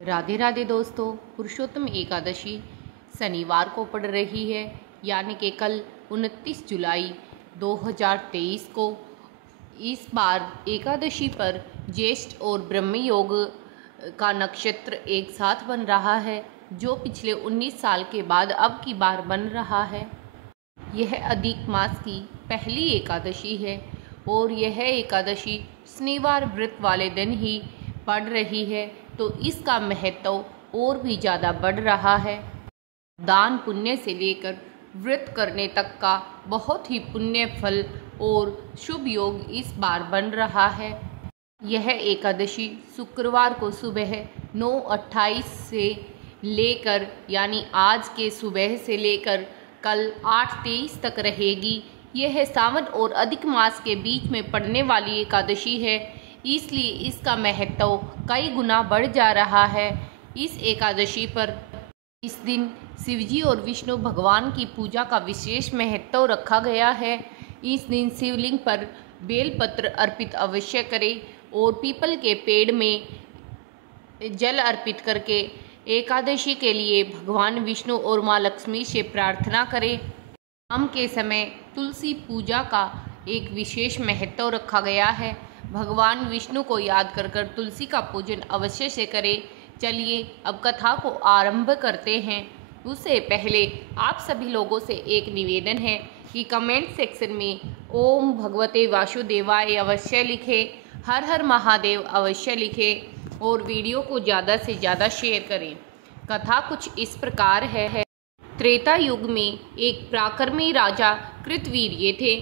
राधे राधे दोस्तों। पुरुषोत्तम एकादशी शनिवार को पड़ रही है, यानी कि कल 29 जुलाई 2023 को। इस बार एकादशी पर ज्येष्ठ और ब्रह्म योग का नक्षत्र एक साथ बन रहा है, जो पिछले 19 साल के बाद अब की बार बन रहा है। यह अधिक मास की पहली एकादशी है और यह एकादशी शनिवार व्रत वाले दिन ही पड़ रही है, तो इसका महत्व और भी ज़्यादा बढ़ रहा है। दान पुण्य से लेकर व्रत करने तक का बहुत ही पुण्य फल और शुभ योग इस बार बन रहा है। यह एकादशी शुक्रवार को सुबह 9:28 से लेकर यानी आज के सुबह से लेकर कल 8:23 तक रहेगी। यह सावन और अधिक मास के बीच में पड़ने वाली एकादशी है, इसलिए इसका महत्व कई गुना बढ़ जा रहा है। इस एकादशी पर इस दिन शिवजी और विष्णु भगवान की पूजा का विशेष महत्व रखा गया है। इस दिन शिवलिंग पर बेलपत्र अर्पित अवश्य करें और पीपल के पेड़ में जल अर्पित करके एकादशी के लिए भगवान विष्णु और माँ लक्ष्मी से प्रार्थना करें। शाम के समय तुलसी पूजा का एक विशेष महत्व रखा गया है। भगवान विष्णु को याद कर तुलसी का पूजन अवश्य से करें। चलिए अब कथा को आरंभ करते हैं। उससे पहले आप सभी लोगों से एक निवेदन है कि कमेंट सेक्शन में ओम भगवते वासुदेवाय अवश्य लिखें, हर हर महादेव अवश्य लिखें और वीडियो को ज़्यादा से ज़्यादा शेयर करें। कथा कुछ इस प्रकार है। त्रेता युग में एक पराक्रमी राजा कृतवीर्य थे।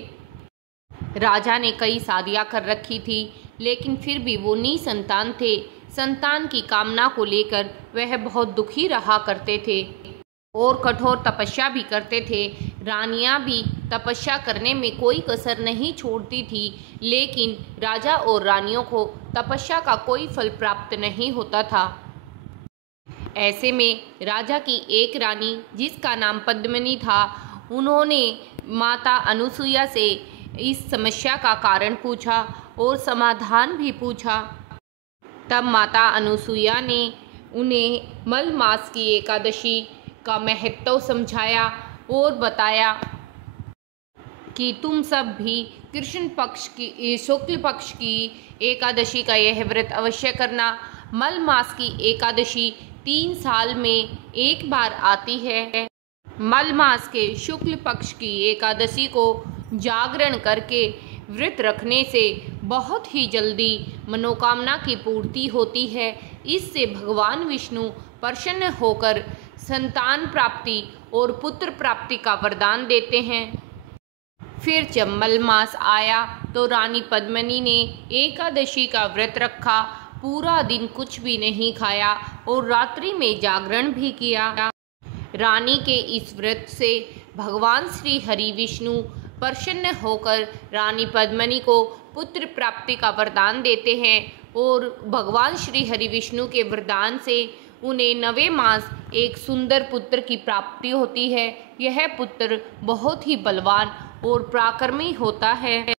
राजा ने कई शादियां कर रखी थी, लेकिन फिर भी वो निसंतान थे। संतान की कामना को लेकर वह बहुत दुखी रहा करते थे और कठोर तपस्या भी करते थे। रानियां भी तपस्या करने में कोई कसर नहीं छोड़ती थी, लेकिन राजा और रानियों को तपस्या का कोई फल प्राप्त नहीं होता था। ऐसे में राजा की एक रानी, जिसका नाम पद्मिनी था, उन्होंने माता अनुसुईया से इस समस्या का कारण पूछा और समाधान भी पूछा। तब माता अनुसुईया ने उन्हें मल मास की एकादशी का महत्व समझाया और बताया कि तुम सब भी कृष्ण पक्ष की शुक्ल पक्ष की एकादशी का यह व्रत अवश्य करना। मल मास की एकादशी 3 साल में एक बार आती है। मल मास के शुक्ल पक्ष की एकादशी को जागरण करके व्रत रखने से बहुत ही जल्दी मनोकामना की पूर्ति होती है। इससे भगवान विष्णु प्रसन्न होकर संतान प्राप्ति और पुत्र प्राप्ति का वरदान देते हैं। फिर जब मल मास आया तो रानी पद्मिनी ने एकादशी का व्रत रखा। पूरा दिन कुछ भी नहीं खाया और रात्रि में जागरण भी किया। रानी के इस व्रत से भगवान श्री हरि विष्णु प्रसन्न होकर रानी पद्मिनी को पुत्र प्राप्ति का वरदान देते हैं और भगवान श्री हरि विष्णु के वरदान से उन्हें 9वें मास एक सुंदर पुत्र की प्राप्ति होती है। यह पुत्र बहुत ही बलवान और पराक्रमी होता है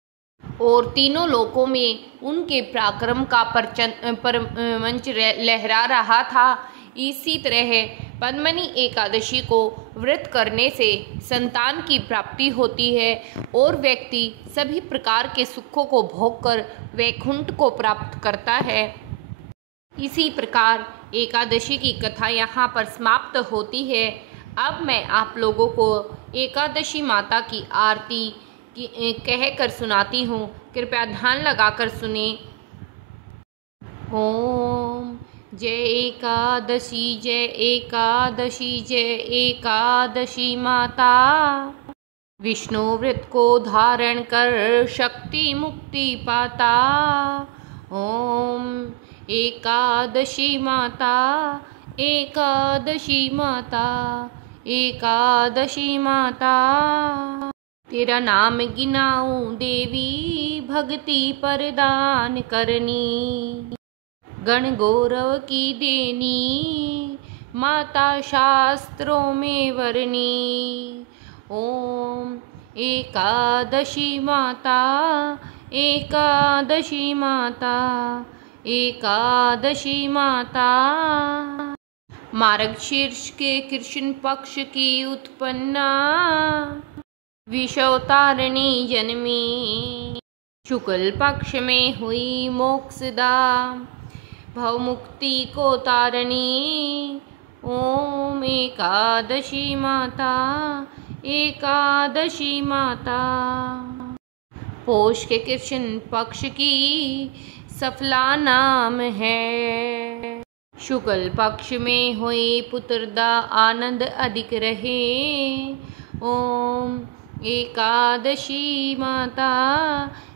और तीनों लोकों में उनके पराक्रम का परमंच लहरा रहा था। इसी तरह पद्मिनी एकादशी को व्रत करने से संतान की प्राप्ति होती है और व्यक्ति सभी प्रकार के सुखों को भोगकर वैकुंठ को प्राप्त करता है। इसी प्रकार एकादशी की कथा यहाँ पर समाप्त होती है। अब मैं आप लोगों को एकादशी माता की आरती कहकर सुनाती हूँ, कृपया ध्यान लगाकर सुने। ओम जय एकादशी जय एकादशी जय एकादशी माता, विष्णु व्रत को धारण कर शक्ति मुक्ति पाता। ओम एकादशी माता एकादशी माता एकादशी माता, तेरा नाम गिनाऊं देवी भक्ति प्रदान करनी। गण गौरव की देनी माता शास्त्रों में वर्णी। ओम एकादशी माता एकादशी माता एकादशी माता। मार्गशीर्ष के कृष्ण पक्ष की उत्पन्ना विषवतारिणी जन्मी। शुक्ल पक्ष में हुई मोक्षदा भवमुक्ति को तारणी। ओम एकादशी माता एकादशी माता। पोष के कृष्ण पक्ष की सफला नाम है। शुक्ल पक्ष में हुई पुत्रदा आनंद अधिक रहे। ओम एकादशी माता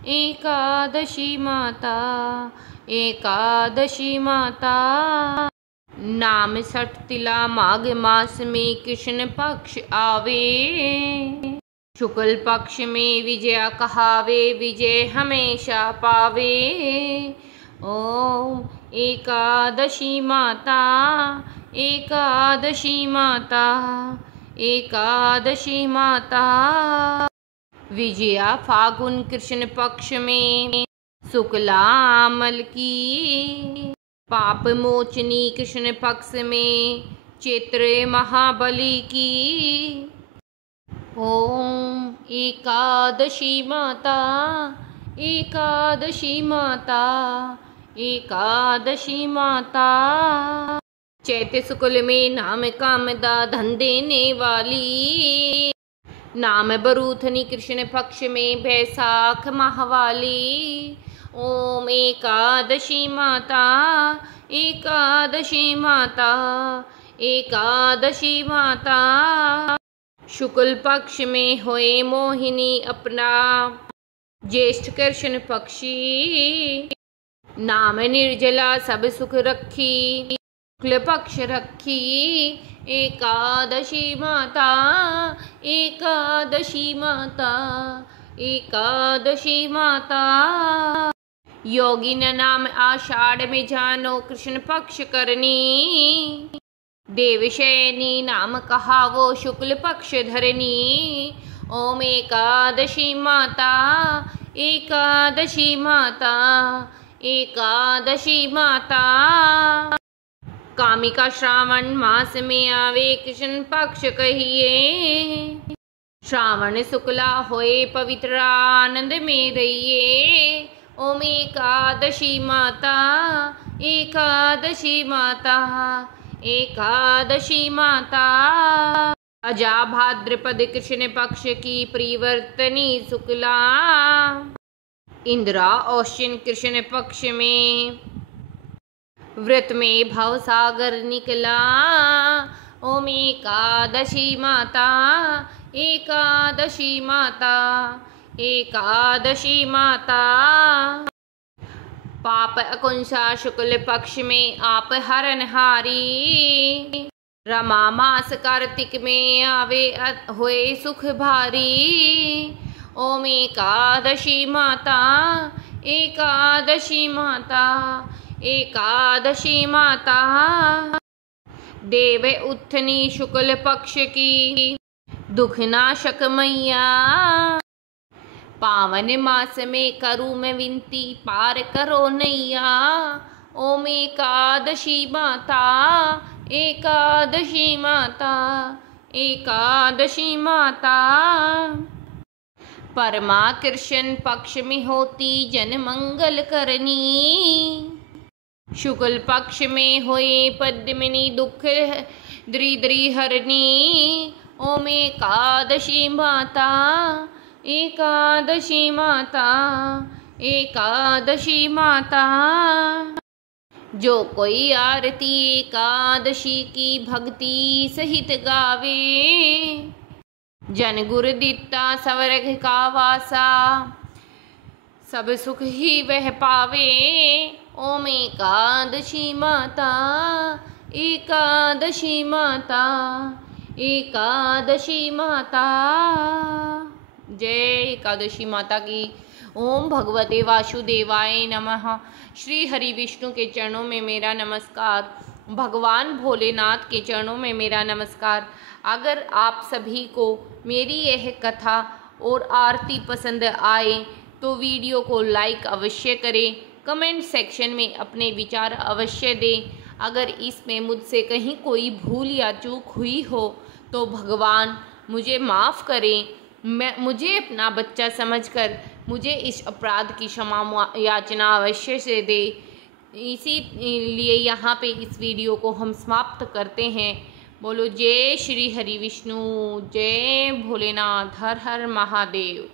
एकादशी माता एकादशी माता। नाम सठ तिला माघ मास में कृष्ण पक्ष आवे। शुक्ल पक्ष में विजया कहावे विजय हमेशा पावे। ओम एकादशी माता एकादशी माता एकादशी माता। विजया फागुन कृष्ण पक्ष में शुक्लामल की। पाप मोचनी कृष्ण पक्ष में चैत्र महाबली की। ओम एकादशी माता एकादशी माता एकादशी माता। चैत्र शुक्ल में नाम कामदा धन देने वाली। नाम बरूथनी कृष्ण पक्ष में बैसाख माहवाली। ओम एकादशी माता एकादशी माता एकादशी माता। शुक्ल पक्ष में होए मोहिनी अपना ज्येष्ठ कृष्ण पक्षी। नाम निर्जला सब सुख रखी शुक्ल पक्ष रखी। एकादशी माता एकादशी माता एकादशी माता। योगिन नाम आषाढ़ में जानो कृष्ण पक्ष करनी। देवशयनी नाम कहा वो शुक्ल पक्ष धरनी। ओम एकादशी माता एकादशी माता एकादशी माता। कामिका श्रावण मास में आवे कृष्ण पक्ष कहिए। श्रावण शुक्ला होए पवित्र आनंद में रहिए। ओम एकादशी माता एकादशी माता एकादशी माता। अजा भाद्रपद कृष्ण पक्ष की परिवर्तनी शुक्ला। इंदिरा औश्विन कृष्ण पक्ष में व्रत में भव सागर निकला। ओम एकादशी माता एकादशी माता एकादशी माता। पाप अकुंसा शुक्ल पक्ष में आप हरनहारी। रमा मास कार्तिक में आवे हुए सुख भारी। ओम एकादशी माता एकादशी माता एकादशी माता। देव उत्थनी शुक्ल पक्ष की दुखनाशक मैया। पावन मास में करूँ मैं विनती पार करो नैया। ओम एकादशी माता एकादशी माता एकादशी माता। परमा कृष्ण पक्ष में होती जन मंगल करनी। शुक्ल पक्ष में होए पद्मिनी दुख दरिद्री हरनी। ओम एकादशी माता एकादशी माता एकादशी माता। जो कोई आरती एकादशी की भक्ति सहित गावे। जन गुरु दिता स्वर्ग का वासा सब सुख ही वह पावे। ओम एकादशी माता एकादशी माता एकादशी माता। जय एकादशी माता की। ओम भगवते वासुदेवाय नमः। श्री हरि विष्णु के चरणों में मेरा नमस्कार। भगवान भोलेनाथ के चरणों में मेरा नमस्कार। अगर आप सभी को मेरी यह कथा और आरती पसंद आए तो वीडियो को लाइक अवश्य करें। कमेंट सेक्शन में अपने विचार अवश्य दें। अगर इसमें मुझसे कहीं कोई भूल या चूक हुई हो तो भगवान मुझे माफ़ करें। मुझे अपना बच्चा समझकर मुझे इस अपराध की क्षमा याचना अवश्य से दे। इसी लिए यहाँ पे इस वीडियो को हम समाप्त करते हैं। बोलो जय श्री हरि विष्णु, जय भोलेनाथ, हर हर महादेव।